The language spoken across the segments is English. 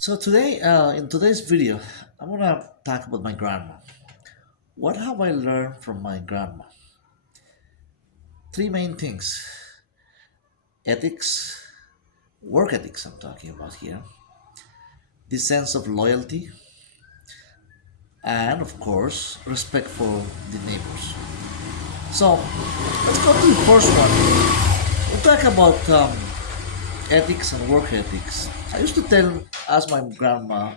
So today, in today's video, I want to talk about my grandma. What have I learned from my grandma? Three main things: ethics, work ethics. I'm talking about here. The sense of loyalty, and of course, respect for the neighbors. So let's go to the first one. We'll talk about ethics and work ethics. I used to ask my grandma,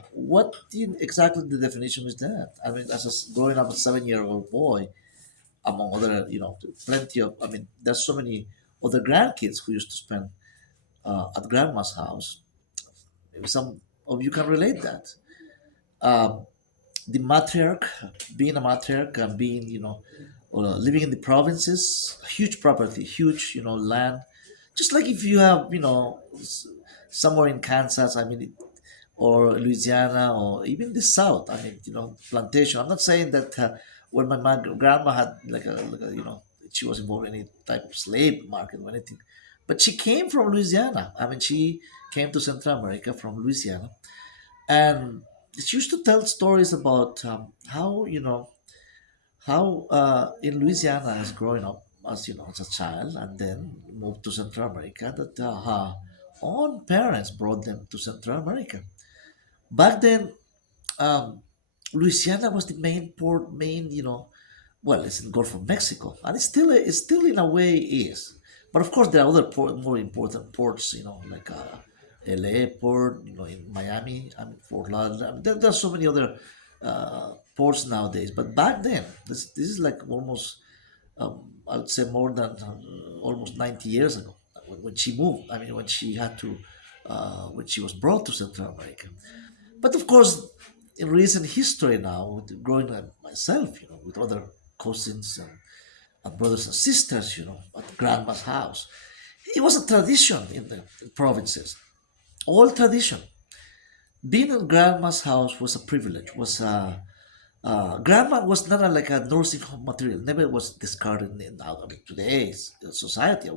exactly the definition is that? I mean, growing up a 7-year-old boy, among other, plenty of, there's so many other grandkids who used to spend at grandma's house. Maybe some of you can relate that. Um, the matriarch, being a matriarch and being, living in the provinces, huge property, huge, land. Just like if you have, somewhere in Kansas, or Louisiana, or even the South. Plantation. I'm not saying that when my grandma had she was involved in any type of slave market or anything, but she came from Louisiana. She came to Central America from Louisiana, and she used to tell stories about how in Louisiana as growing up as as a child and then moved to Central America that her own parents brought them to Central America. Back then, um, Louisiana was the main port, it's in the Gulf of Mexico, and it's still in a way is. But of course, there are other more important ports, like LA port, in Miami, Fort Lauderdale. There's so many other ports nowadays. But back then, this is like almost, I would say more than almost 90 years ago when she moved. When she had to, when she was brought to Central America. But of course, in recent history now, growing up myself, with other cousins and brothers and sisters, at grandma's house, it was a tradition in the provinces. All tradition. Being in grandma's house was a privilege. Grandma was not like a nursing home material. Never was discarded in today's society.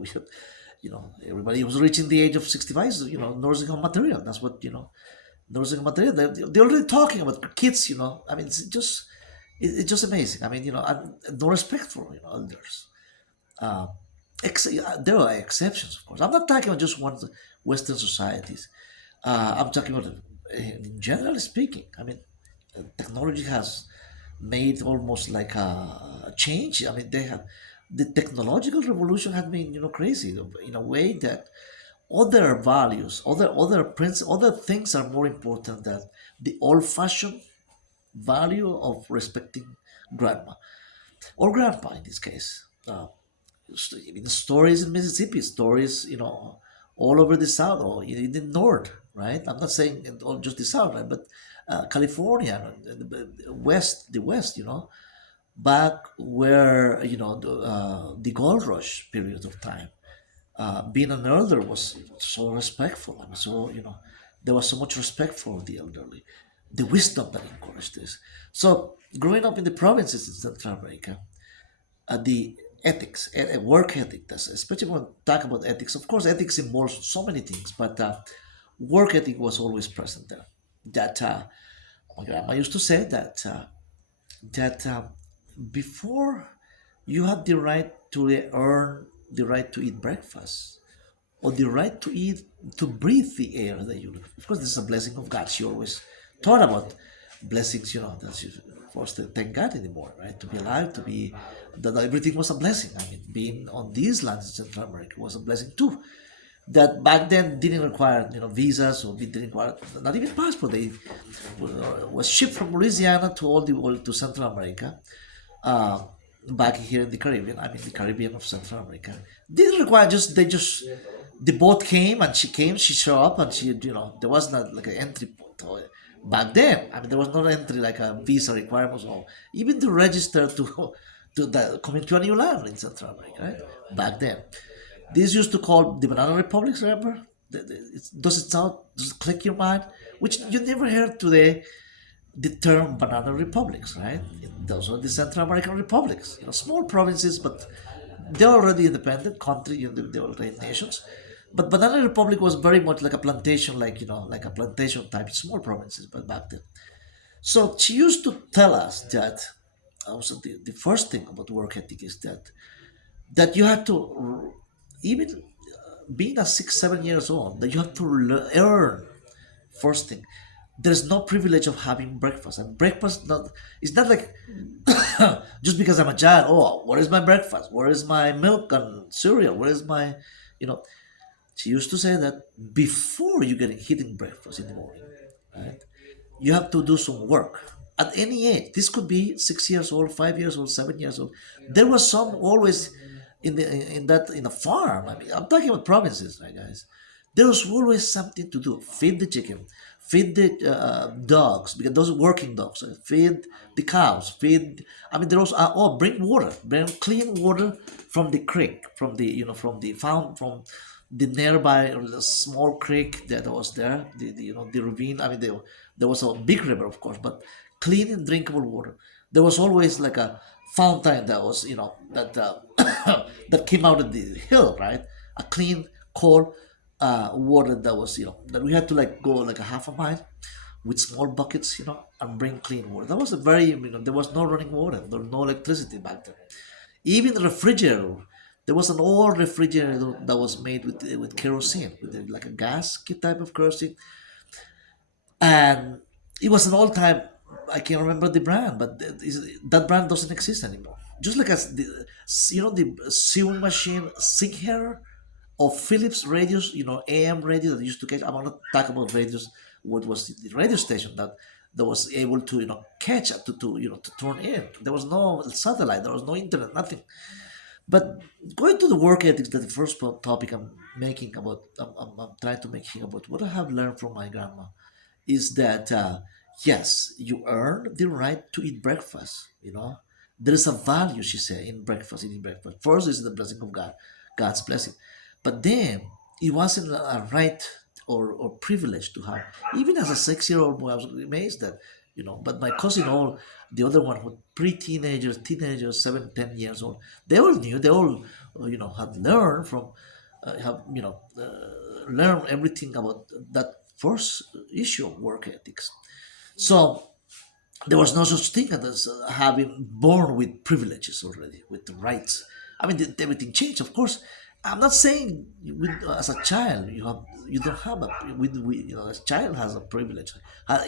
Everybody was reaching the age of 65. So, nursing home material. That's what nursing home material. They're already talking about kids. It's just amazing. And no respect for elders. Uh, there are exceptions, of course. I'm not talking about just one Western societies. I'm talking about, in generally speaking. Technology has made almost like a change. They have the technological revolution has been crazy in a way that other values, other things are more important than the old-fashioned value of respecting grandma or grandpa in this case. Even stories in Mississippi, stories, all over the South or in the North, right? I'm not saying all just the South, right? But California, the West, back where, the gold rush period of time. Being an elder was so respectful. There was so much respect for the elderly, the wisdom that encouraged this. So, growing up in the provinces in Central America, the ethics, work ethic, especially when we talk about ethics. Of course, ethics involves so many things, but work ethic was always present there. That my grandma used to say that before you have the right to earn the right to eat breakfast or the right to breathe the air that you live. Of course, this is a blessing of God. She always taught about blessings, that you forced to thank God anymore, right? To be alive, that everything was a blessing. Being on these lands in Central America was a blessing too. That back then didn't require, visas, or didn't require not even passport. They was shipped from Louisiana to all to Central America, uh, back here in the Caribbean. The Caribbean of Central America. Didn't require the boat came and she showed up and there was not like an entry point. Back then, there was no entry like a visa requirements or even to register to coming to a new land in Central America. Right? Back then, this used to call the banana republics. Remember? Does it click your mind? Which you never heard today the term banana republics, right? Those are the Central American republics, small provinces, but they're already independent country, they're already nations. But Banana Republic was very much like a plantation, like like a plantation type, small provinces, but back then. So she used to tell us that also the first thing about work ethic is that you have to even being at 6 7 years old that you have to earn first thing. There's no privilege of having breakfast, and breakfast not it's not like just because I'm a child. Oh, where is my breakfast? Where is my milk and cereal? Where is my you know she used to say that before you get hitting breakfast in the morning, right? You have to do some work at any age. This could be 6 years old, 5 years old, 7 years old. There was some always in a farm. I mean, I'm talking about provinces, right, guys? There was always something to do. Feed the chicken, feed the dogs because those are working dogs. Feed the cows. Feed. I mean, there was bring water, bring clean water from the creek, from the from the found from the nearby small creek that was there. The ravine. I mean, there was a big river, of course, but clean and drinkable water. There was always like a fountain that was that that came out of the hill, right? A clean, cold water that was that we had to like go like a half a mile with small buckets, and bring clean water. That was a very there was no running water, there was no electricity back then. Even the refrigerator, there was an old refrigerator that was made with kerosene, with like a gas type of kerosene, and it was an old time. I can't remember the brand, but that brand doesn't exist anymore. Just like as the sewing machine Singer of Philips radios, AM radio that used to catch. I'm not talking about radios. What was the radio station that was able to catch to turn in. There was no satellite. There was no internet. Nothing. But going to the work ethics, that the first topic I'm making about, I'm trying to make here about what I have learned from my grandma is that yes, you earn the right to eat breakfast. There is a value, she said, in breakfast. Eating breakfast first is the blessing of God, God's blessing, but then it wasn't a right or privilege to have. Even as a 6 year old boy, I was amazed that But my cousin, all the other one, who pre-teenagers, teenagers, 7 10 years old, they all knew. They all had learned from have learn everything about that first issue of work ethics. So there was no such thing as having born with privileges already, with the rights. I mean, everything changed, of course. I'm not saying as a child you don't have a child has a privilege.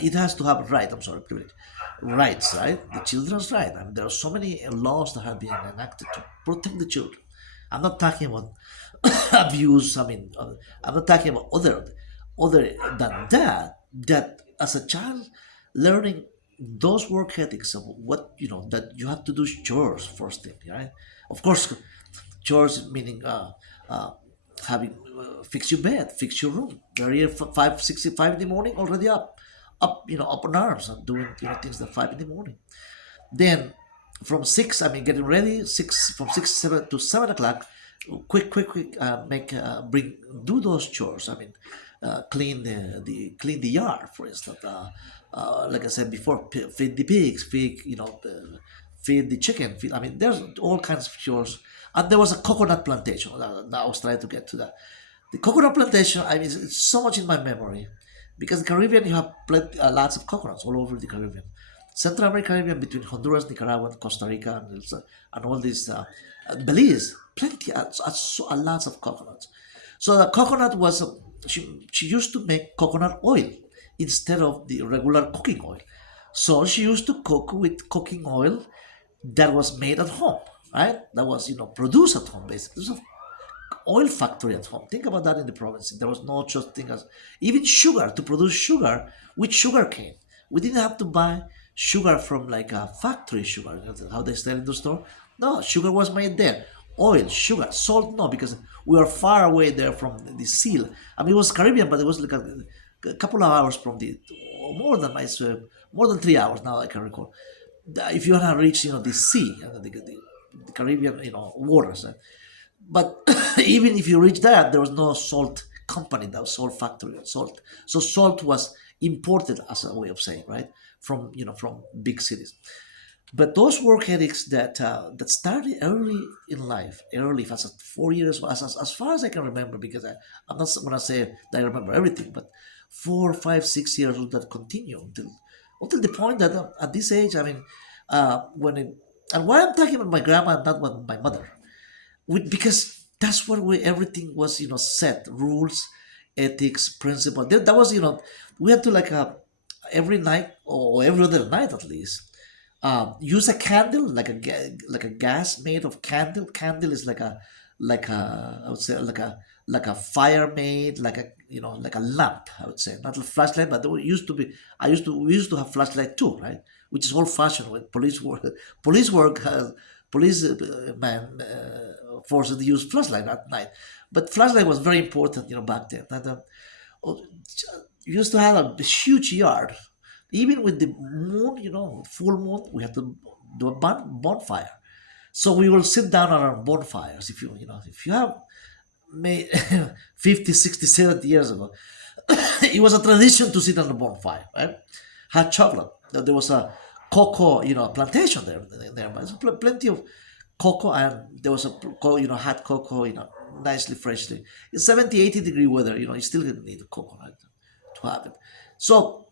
It has to have a right. I'm sorry, privilege, rights, right? The children's right. I mean, there are so many laws that have been enacted to protect the children. I'm not talking about abuse. I mean, I'm not talking about other than that. That as a child, learning those work ethics of what that you have to do chores first thing, right? Of course, chores meaning uh, having fix your bed, fix your room. Very 5:65 in the morning, already up up on arms and doing things at 5 in the morning. Then from 6, I mean, getting ready, 6 from 6 7 to 7 o'clock, quick, make bring do those chores. I mean, clean the yard, for instance. Like I said before, feed the pigs, feed feed the chicken. I mean, there's all kinds of chores. And there was a coconut plantation. Now I was trying to get to that. The coconut plantation, I mean, it's so much in my memory because the Caribbean, you have lots of coconuts all over the Caribbean. Central American Caribbean, between Honduras, Nicaragua, Costa Rica, and all these, Belize, plenty, lots of coconuts. So the coconut was, she used to make coconut oil instead of the regular cooking oil. So she used to cook with cooking oil that was made at home, right? That was, produced at home, basically. There's an oil factory at home. Think about that in the province. There was no such thing as even sugar. To produce sugar with sugar cane, we didn't have to buy sugar from like a factory sugar, how they sell in the store. No, sugar was made there. Oil, sugar, salt, no, because we were far away there from the sea. I mean, it was Caribbean, but it was like a couple of hours from the, more than I swear, more than 3 hours now I can recall. If you want to reach, the sea, the Caribbean, waters. But even if you reach that, there was no salt company, that was salt factory, salt. So salt was imported as a way of saying, right, from from big cities. But those work ethics that started early in life, early, as a 4 years, as far as I can remember, because I'm not going to say that I remember everything, but 4, 5, 6 years old that continue until the point that at this age, I mean, when it, and why I'm talking about my grandma and not about my mother, because that's where everything was, set rules, ethics, principle. That was, we had to like every night or every other night at least use a candle, like a gas made of candle. Candle is like a I would say like a fire made, like a like a lamp. I would say not a flashlight, but there used to be. We used to have flashlight too, right? Which is old fashioned when police work. Police work. Police man forced to use flashlight at night, but flashlight was very important, back then. And, oh, we used to have a huge yard. Even with the moon, full moon, we had to do a bonfire. So we will sit down around bonfires. If you have made 50, 60, 70 years ago, it was a tradition to sit on the bonfire, right? Had chocolate. There was a cocoa, plantation there, but plenty of cocoa, and there was hot cocoa, nicely, freshly. It's 70, 80 degree weather, you still need the cocoa, right, to have it. So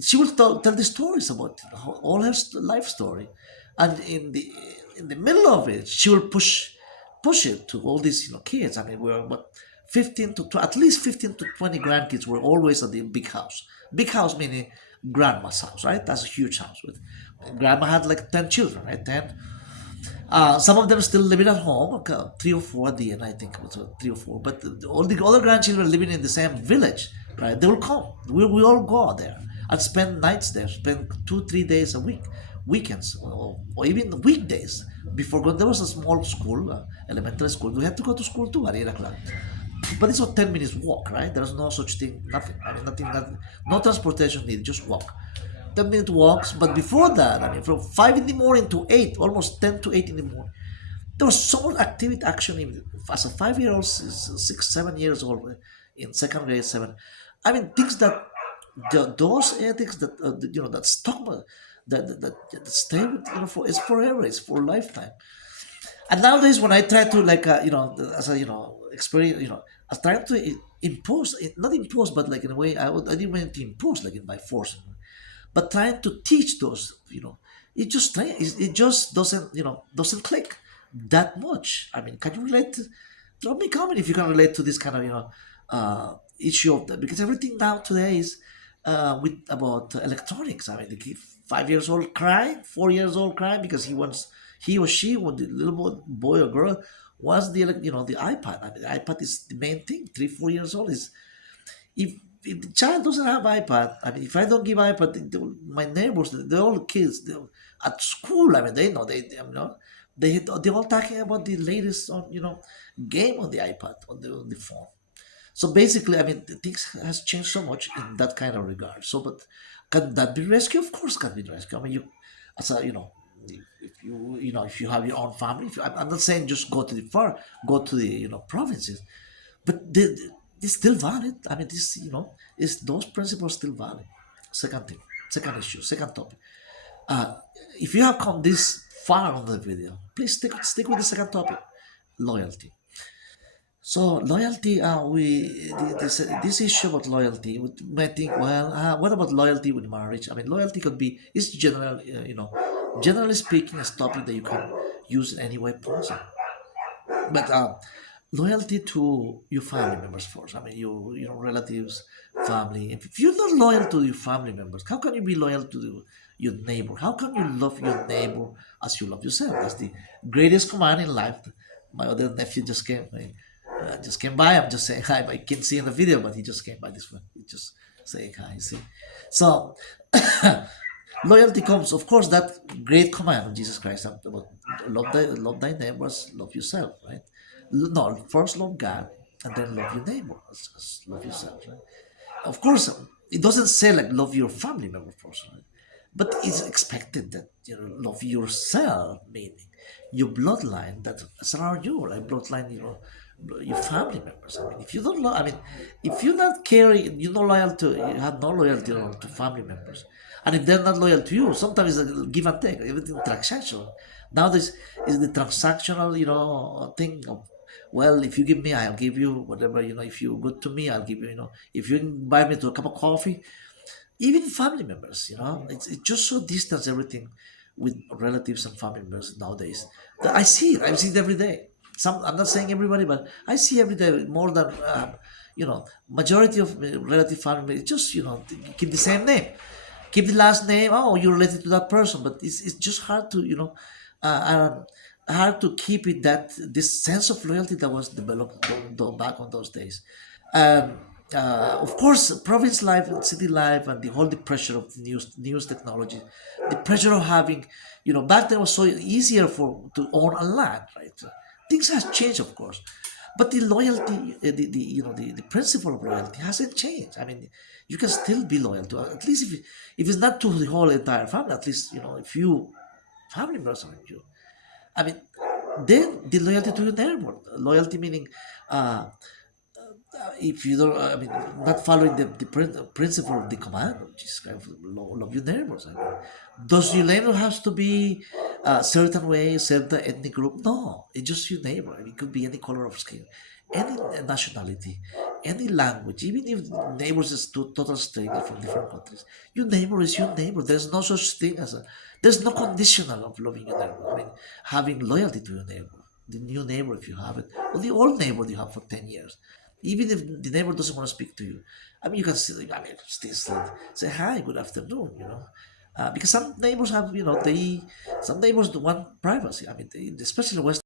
she would tell the stories about all her life story, and in the middle of it, she will push it to all these kids. I mean, we're what 15 to at least 15 to 20 grandkids were always at the big house. Big house meaning grandma's house, right? That's a huge house. With grandma had like 10 children, right? 10. Some of them still living at home, okay, three or four at the end, I think it was three or four. But all the other grandchildren living in the same village, right? They will come. We all go there and spend nights there, spend 2, 3 days a week, weekends, or even weekdays. Before going, there was a small school, elementary school. We had to go to school too at 8 o'clock. But it's a 10 minutes walk, right? There's no such thing, nothing. I mean, nothing, no transportation needed, just walk. 10-minute walks. But before that, I mean, from 5 in the morning to 8, almost 10 to 8 in the morning, there was so much activity, action. As a 5 year old, 6, 7 years old, in second grade, seven. I mean, things that those ethics that stuck, that stay with it's forever, it's for a lifetime. And nowadays, when I try to like as a experience, I try to impose, not impose, but like in a way I didn't mean to impose like in by force, but trying to teach those, it just doesn't click that much. I mean, can you relate? Drop me a comment if you can relate to this kind of issue of that, because everything now today is with about electronics. I mean, the kid 5 years old crying, 4 years old crying because he or she, when the little boy or girl wants the iPad. I mean, the iPad is the main thing. 3, 4 years old is, if the child doesn't have iPad, I mean, if I don't give iPad, my neighbors, they're all kids, at school. I mean, they know they're all talking about the latest on game on the iPad, on the phone. So basically, I mean, things has changed so much in that kind of regard. So, but can that be rescued? Of course, can be rescued. I mean, as a if you have your own family, I'm not saying just go to the go to the provinces, but it's still valid. I mean, this is those principles still valid. Second thing, second issue, second topic. Uh, if you have come this far on the video, please stick with the second topic, loyalty. So loyalty, this issue about loyalty, we might think, well, what about loyalty with marriage? I mean, loyalty could be is general, generally speaking, a topic that you can use in any way possible. But loyalty to your family members first. I mean, your relatives, family. If you're not loyal to your family members, how can you be loyal to your neighbor? How can you love your neighbor as you love yourself? That's the greatest command in life. My other nephew just came by. I'm just saying hi. I can't see in the video, but he just came by this one. He just saying hi. See, so loyalty comes, of course, that great command of Jesus Christ about love thy neighbors, love yourself, right? No, first love God, and then love your neighbor, love yourself, right? Of course, it doesn't say like love your family member first, right? But it's expected that love yourself, meaning your bloodline that surround you, like bloodline, your family members. I mean, if you don't, I mean, if you're not caring, you're not loyal to, you have no loyalty to family members, and if they're not loyal to you, sometimes it's a give and take, everything transactional. Now this is the transactional, thing of, well, if you give me, I'll give you whatever, if you're good to me, I'll give you, if you invite me to a cup of coffee, even family members, it's just so distant everything with relatives and family members nowadays. That I see it every day. I'm not saying everybody, but I see every day more than majority of relative family members just keep the same name, keep the last name. Oh, you're related to that person, but it's just hard to hard to keep it, that this sense of loyalty that was developed back on those days. Um, of course, province life and city life and the whole the pressure of the news technology, the pressure of having, back then it was so easier for to own a land, right? Things has changed, of course, but the loyalty, the principle of loyalty hasn't changed. I mean, you can still be loyal to, at least if it's not to the whole entire family, at least a few family members around you. I mean, then the loyalty to your neighbor, loyalty meaning, uh, if you don't, I mean, not following the principle of the command of Jesus Christ, love your neighbors. I mean, does your neighbor has to be a certain way, certain ethnic group? No, it's just your neighbor. I mean, it could be any color of skin, any nationality, any language. Even if neighbors is total strangers from different countries, your neighbor is your neighbor. There's no such thing as a. There's no conditional of loving your neighbor. I mean, having loyalty to your neighbor, the new neighbor if you have it, or the old neighbor you have for 10 years, even if the neighbor doesn't want to speak to you. I mean, you can still, I mean, still say hi, good afternoon, because some neighbors have, some neighbors want privacy. I mean, especially West